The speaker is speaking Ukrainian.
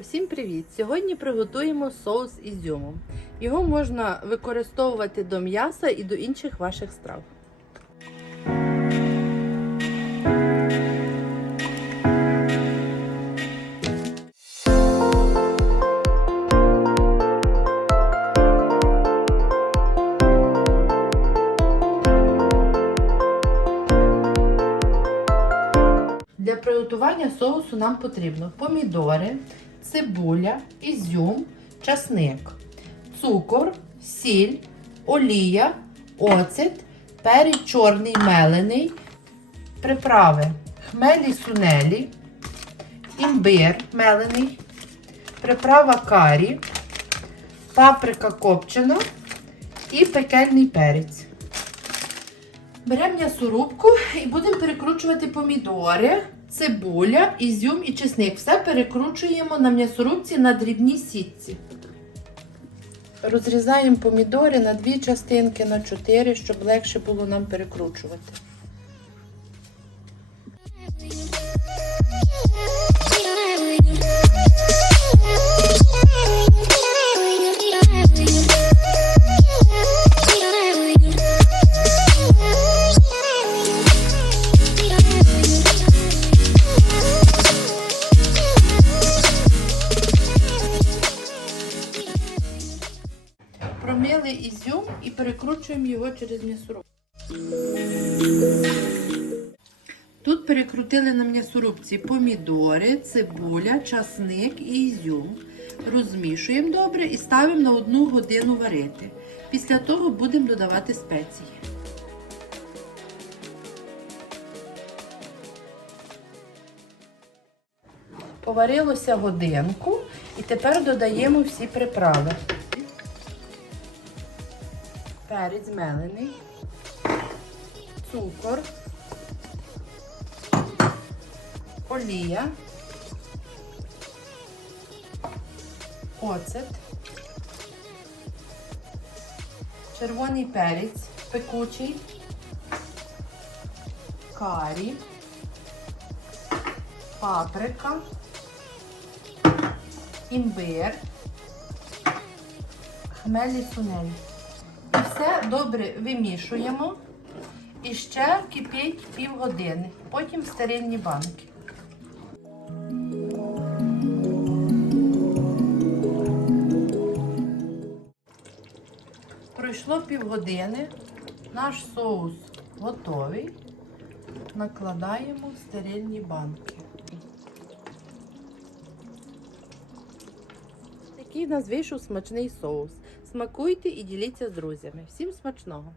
Усім привіт! Сьогодні приготуємо соус ізюму. Його можна використовувати до м'яса і до інших ваших страв. Для приготування соусу нам потрібно помідори, цибуля, ізюм, часник, цукор, сіль, олія, оцет, перець чорний мелений, приправи хмелі сунелі, імбир мелений, приправа карі, паприка копчена і пекельний перець. Беремо м'ясорубку і будемо перекручувати помідори, цибуля, ізюм і чесник. Все перекручуємо на м'ясорубці на дрібній сітці. Розрізаємо помідори на дві частинки, на чотири, щоб легше було нам перекручувати. Промили ізюм і перекручуємо його через м'ясорубку. Тут перекрутили на м'ясорубці помідори, цибуля, часник і ізюм. Розмішуємо добре і ставимо на одну годину варити. Після того будемо додавати спеції. Поварилося годинку і тепер додаємо всі приправи. Перець мелений, цукор, олія, оцет, червоний перець пекучий, карі, паприка, імбир, хмелі сунель. Все добре вимішуємо. І ще кипить півгодини. Потім в стерильні банки. Пройшло півгодини. Наш соус готовий. Накладаємо в стерильні банки. Такий в нас вийшов смачний соус. Смакуйте і діліться з друзями. Всім смачного!